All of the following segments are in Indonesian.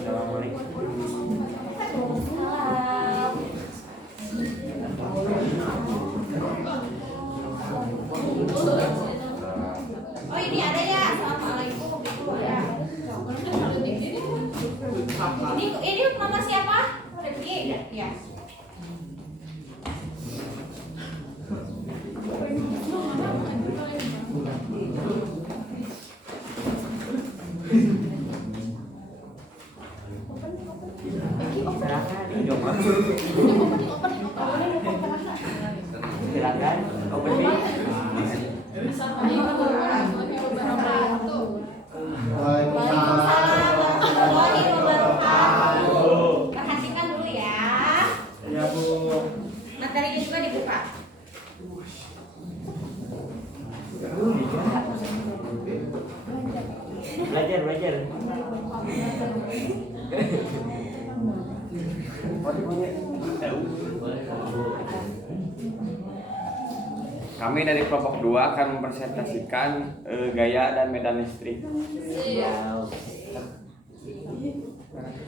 Oh ini ada ya, assalamualaikum ya. Ini nama siapa? Rifki ya. Silakan opening. Waalaikumsalam warahmatullahi wabarakatuh. Perhatikan dulu ya. Ya Bu. Materinya juga dibuka. Belajar. Kami dari kelompok 2 akan mempresentasikan gaya dan medan listrik.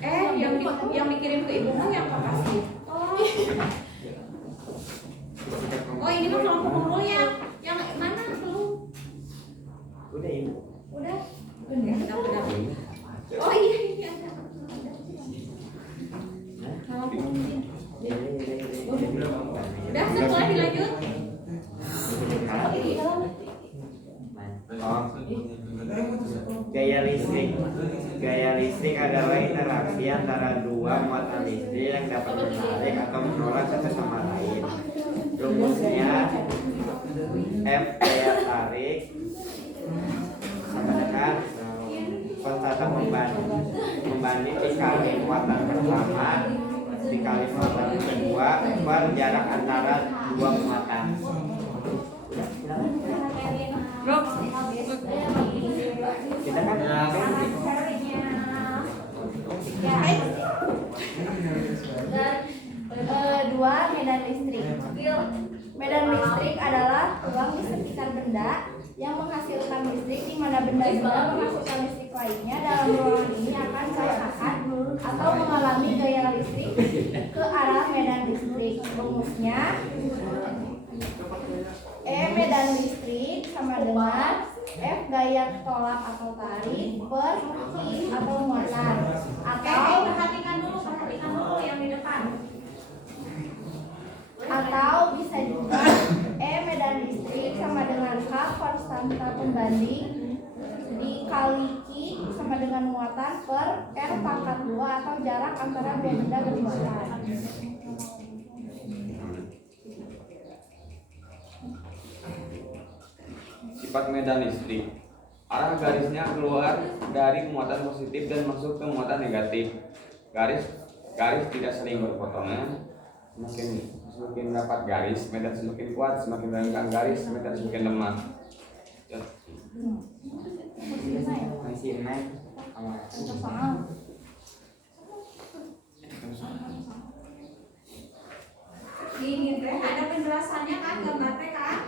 Yang dikirim ke ibumu yang makasih. Oh ini mah kelompok dulu ya. Yang mana belum? Udah Ibu. Udah. Oh iya ini ada. Udah setelah dilanjut. Gaya listrik adalah interaksi antara dua muatan listrik yang dapat menarik atau menolak satu sama lain. Rumusnya F gaya tarik sama dengan konstanta membanding dikali muatan pertama dikali muatan kedua per jarak antara dua muatan. Kita kan dua medan listrik. Medan listrik adalah ruang di sekitar benda yang menghasilkan listrik, di mana benda-benda menghasilkan listrik lainnya dalam ruangan ini akan merasakan atau mengalami gaya listrik ke arah medan listrik. Rumusnya E medan listrik sama dengan F gaya tolak atau tarik per I atau muatan, atau Perhatikan dulu yang di depan. atau bisa juga E medan listrik sama dengan H konstanta pembanding dikali Q sama dengan muatan per R pangkat 2 atau jarak antara dua benda bermuatan. sifat medan listrik. Arah garisnya keluar dari muatan positif dan masuk ke muatan negatif. Garis tidak saling berpotongan. Semakin dapat garis, medan semakin kuat. Semakin renggang garis, medan semakin lemah. Ini teh ada penjelasannya kan, gambar teh kan?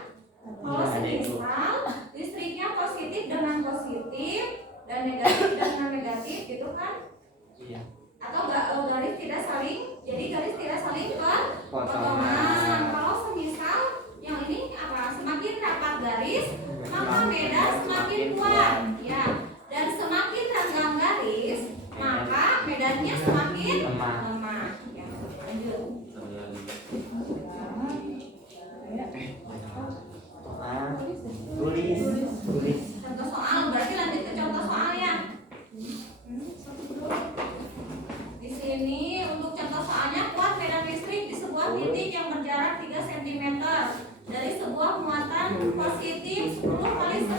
Kalau semisal listriknya positif dengan positif dan negatif dengan negatif gitu kan? Iya. Atau garis tidak saling, jadi garis tidak saling Potongan. berpotongan. Kalau semisal yang ini apa? Semakin rapat garis, maka medan semakin kuat, ya. Dan semakin renggang garis, maka medannya semakin lemah. Ya, lanjut. Tulis. Contoh soal, berarti lanjut ke contoh soal ya. Di sini untuk contoh soalnya, kuat medan listrik di sebuah titik yang berjarak 3 cm dari sebuah muatan positif 10 kali 10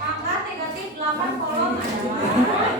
pangkat negatif 8 kolom adalah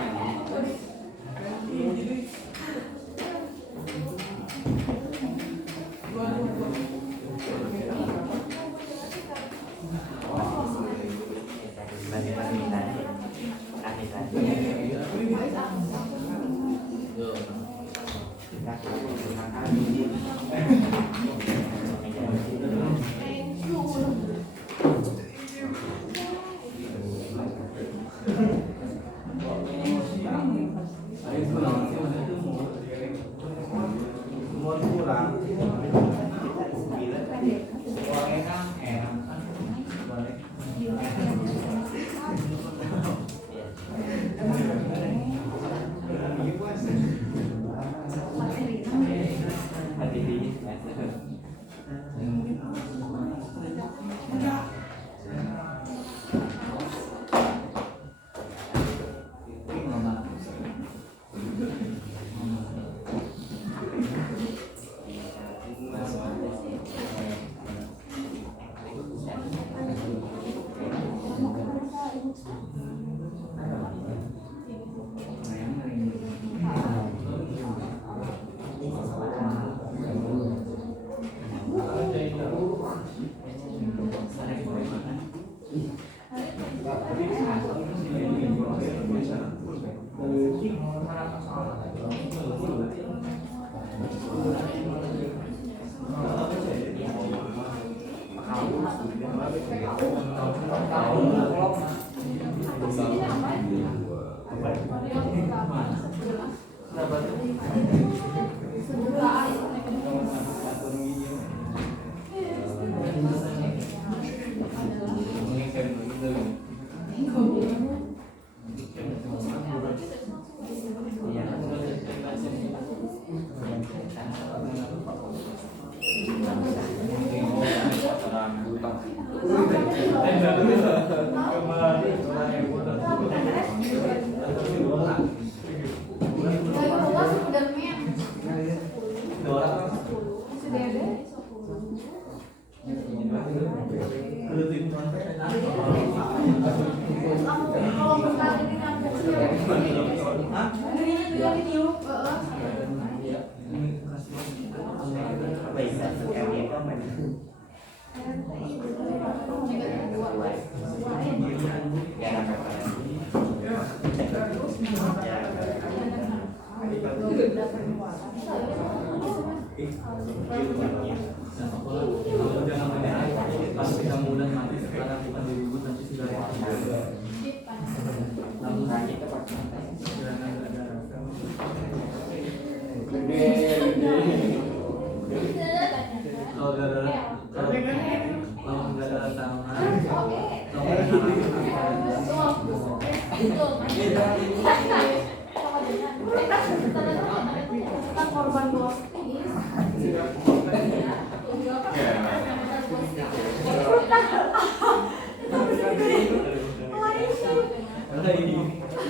Korban ghosting.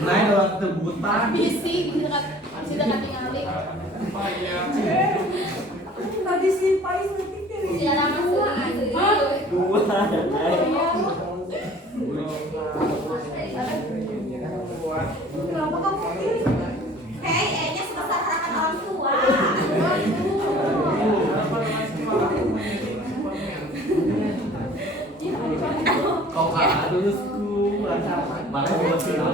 Naik orang terbuta. Bisi dekat tinggalin. Tadi si Pais nanti Siapa masuk Dua dan naik. Kenapa kamu pilih? Hei, E-nya sebesar harapan orang tua. Kau kalah lulusku. Mana buat final?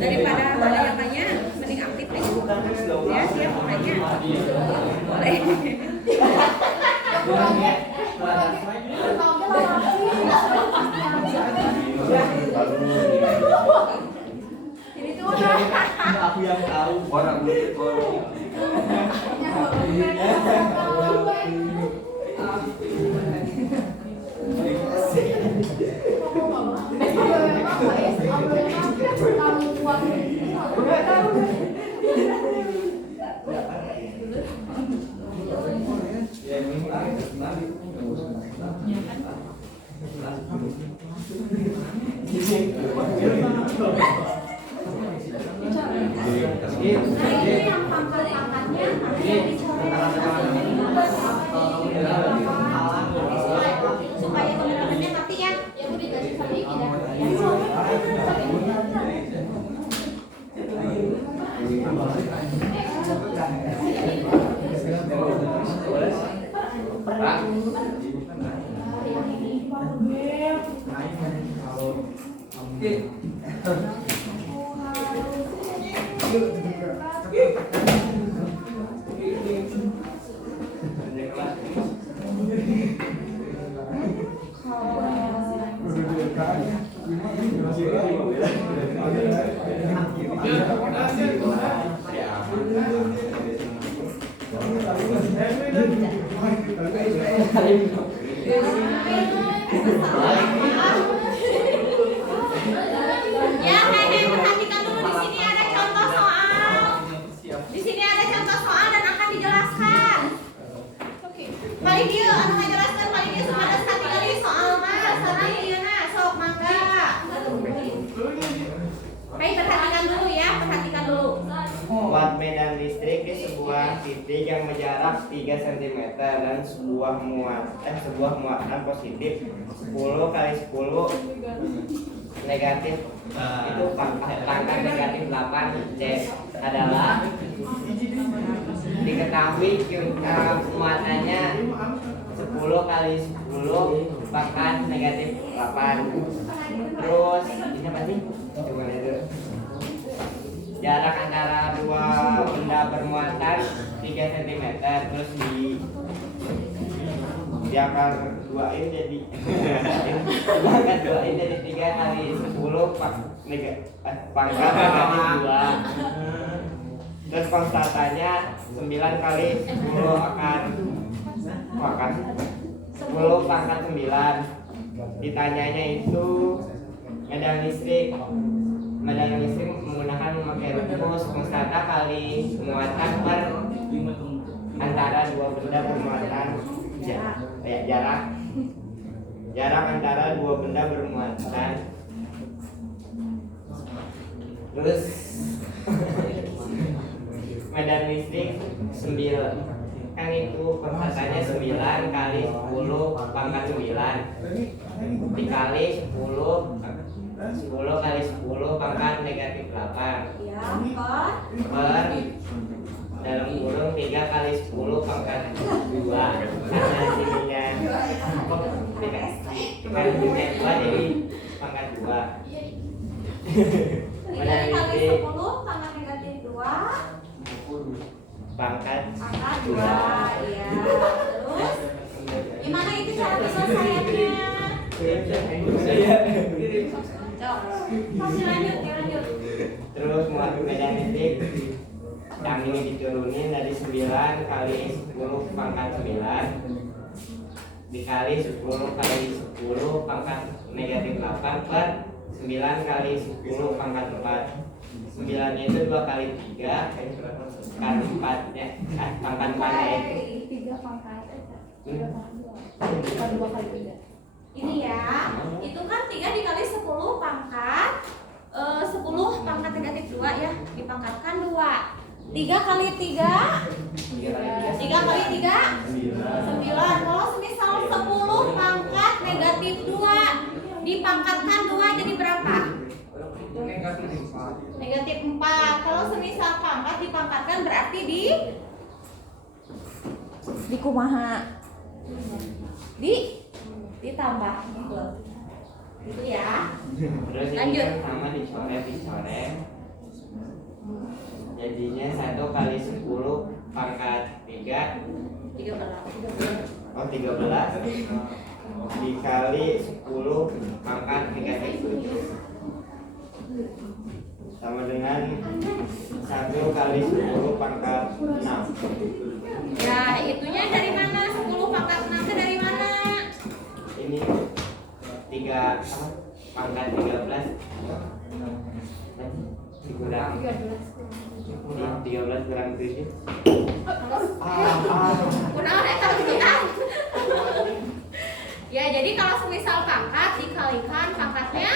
Daripada ada yang tanya, mending aktif aja. Ya, siap tanya. Boleh. Ini tuh Aku yang tahu. Orang Yang pangkat-pangkatnya supaya teman-temannya ngerti ya. ya udah dikasih sama Iki dah. Ya, hei, perhatikan dulu di sini ada contoh soal. Di sini ada contoh soal dan akan dijelaskan. Paling dia anu ngajelaskeun paling dia sepada satinggali soal mah sareng ieu sok mangga. Hei, perhatikan dulu ya, perhatikan dulu. Buat medan listrik di sebuah titik yang berjarak 3 cm dan sebuah muatan positif 10 kali 10 negatif itu pangkat negatif 8 C adalah diketahui muatannya 10 kali 10 pangkat negatif 8. Terus Ini apa sih? Coba lihat dulu. Jarak antara dua benda bermuatan 3 cm, terus diangkat duain jadi diangkat duain jadi 3 kali 10 pangkat negatif 2. Terus konstantanya 9 kali 10 akan 10 pangkat 9. Ditanyanya itu medan listrik menggunakan memakai rumus konstanta kali muatan per antara dua benda bermuatan jarak antara dua benda bermuatan. Terus medan listrik 9 kan itu konstantanya 9 kali 10 pangkat 9 dikali 10 kali 10 pangkat negatif 8 Ya, per dalam kurung 3 kali 10 pangkat 2 karena sininya kan punya 2 jadi pangkat 2 tiga kali 10 pangkat negatif 2 pangkat 2. Ya. Terus gimana itu cara penyelesaiannya? Masih lanjut. terus muatan medan listrik yang ini diturunin dari 9 kali 10 pangkat 9 dikali 10 kali 10 pangkat negatif 8 per 9 kali 10 pangkat 4. 9 nya itu 2 kali 3 kan 4 nya pangkat 4 nya itu 3 pangkat 2 kali 3. Ini ya, itu kan 3 dikali 10 pangkat 10 pangkat negatif 2 ya, dipangkatkan 2. 3 kali 3 3 kali 3 9. Kalau semisal 10 pangkat negatif 2 dipangkatkan 2 jadi berapa? Negatif 4. Kalau semisal pangkat dipangkatkan berarti di kumaha? Ditambah gitu ya. terus ini Lanjut. kan sama dicoret jadinya 1 kali 10 pangkat 3 13 dikali 10 pangkat negatif 7 sama dengan 1 kali 10 pangkat 6. Ya, itunya dari mana? 10 pangkat 6 itu dari mana? Ini 3 pangkat 13 dikurang 13 kurang 7 Kunaon eta hitungan? Ya, jadi kalau semisal pangkat dikalikan pangkatnya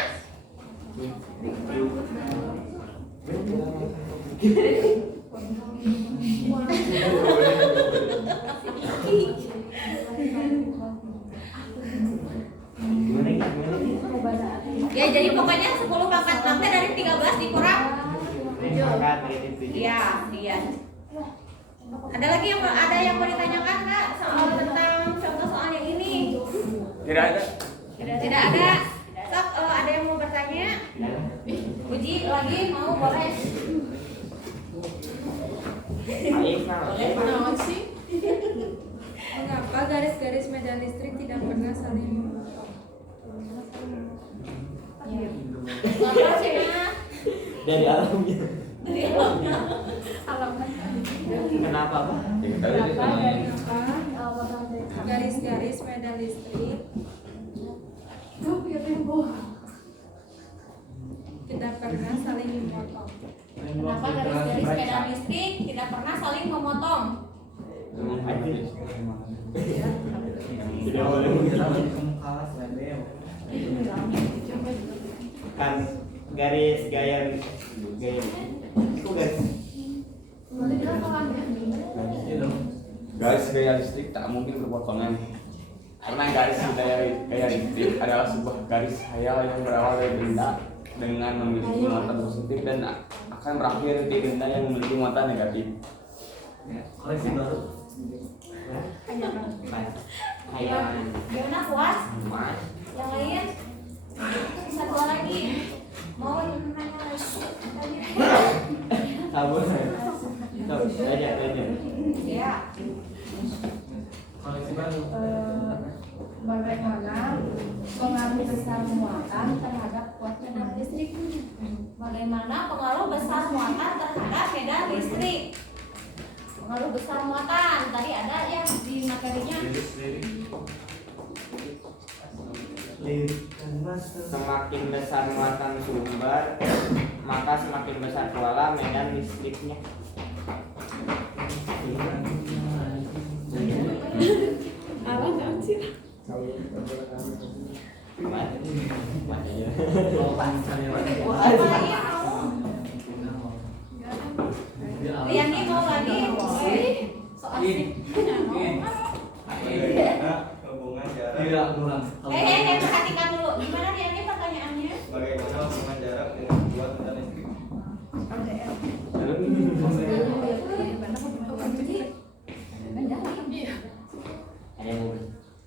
ya, jadi pokoknya 10 pangkat 6 dari 13 dikurang. pangkat negatif 7. Iya, iya. Ada lagi yang mau ditanyakan nggak soal tentang contoh soal yang ini? Tidak ada. Tidak ada. Sok, ada yang mau bertanya? Uji lagi mau boleh. Naon sih? Mengapa garis-garis medan listrik tidak pernah saling memotong? Apa sih ya? Dari alamnya. Alamat. Kenapa, Pak? Garis-garis medan listrik tidak pernah saling memotong. Kenapa garis-garis medan listrik tidak pernah saling memotong? Tidak boleh kan garis gaya itu garis Garis gaya listrik tak mungkin berpotongan. Karena garis gaya listrik adalah sebuah garis hayal yang berawal dari benda dengan memiliki muatan positif dan akan berakhir di benda yang memiliki muatan negatif. Koleksi baru. hayalan Gimana, puas? emas Yang lain? Satu lagi. Sabun. Belajar. Ya. Koleksi baru. Bagaimana pengaruh besar muatan terhadap kuat medan listrik? Bagaimana pengaruh besar muatan terhadap medan listrik? Pengaruh besar muatan tadi ada ya di materinya. Semakin besar muatan sumber, maka semakin besar pula medan listriknya. Apalagi Liani mau lagi soal Tidak kurang. perhatikan dulu gimana Liani pertanyaannya. Bagaimana hubungan jarak dengan buat medan listrik? Ada yang mau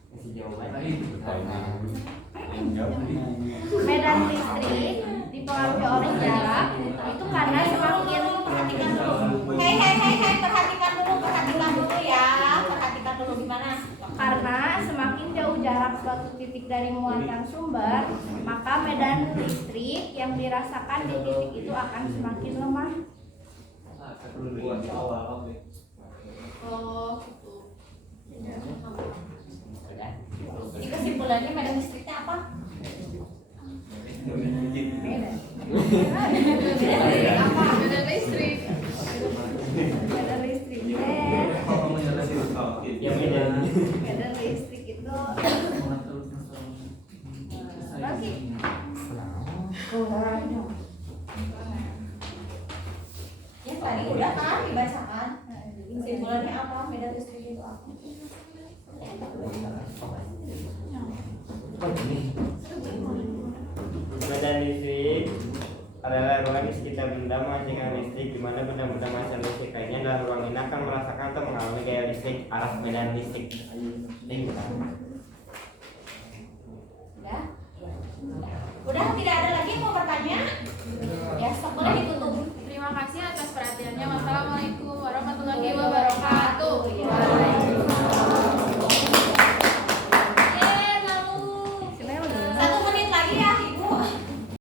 kasih jawaban? Medan listrik dipengaruhi oleh jarak itu karena semakin Perhatikan dulu. Hei, perhatikan dulu ya. Perhatikan dulu gimana? karena semakin jauh jarak suatu titik dari muatan sumber, maka medan listrik yang dirasakan di titik itu akan semakin lemah. Buat awal oke. Oh, gitu. Jadi kesimpulannya medan listriknya apa? Apa? Medan listrik. Medan listrik Ya medan. medan listrik itu lagi Ya tadi udah kan dibacakan. Kesimpulannya apa? Medan listrik itu apa? Medan listrik adalah ruang di sekitar benda menghasilkan listrik, di mana benda-benda menghasilkan listrik lainnya dalam ruang ini akan merasakan atau mengalami gaya listrik arah medan listrik.